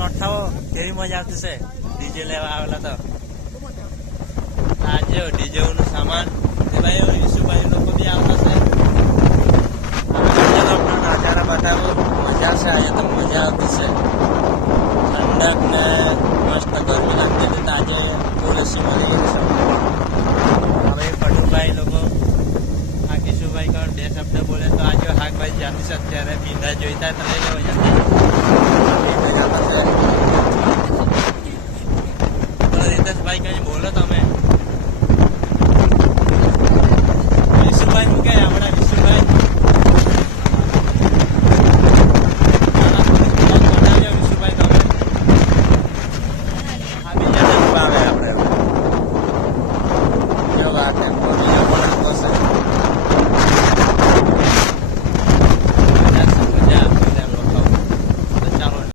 લઠ્ઠાઓ કેવી મજા આવતી છે? ડીજે લેવા આવેલા તો. આજે ડીજે નું સામાન. એ ભાઈ ઈશુભાઈ લોકો બી આવતા છે. નજારા બતાવો, મજા છે આજે તો મજા આવતી છે. ઠંડક ને મસ્ત ગરમી લાગતી હતી આજે તુલસી મળી છે. હવે પટુભાઈ લોકો આ કિશુભાઈ કોણ, બે શબ્દ બોલે તો આજે હાકભાઈ જાતી છે અત્યારે પીંધા જોઈતા તો લઈ લેવા જતા જબરદસ્ત ભાઈ કઈ બોલો તમે?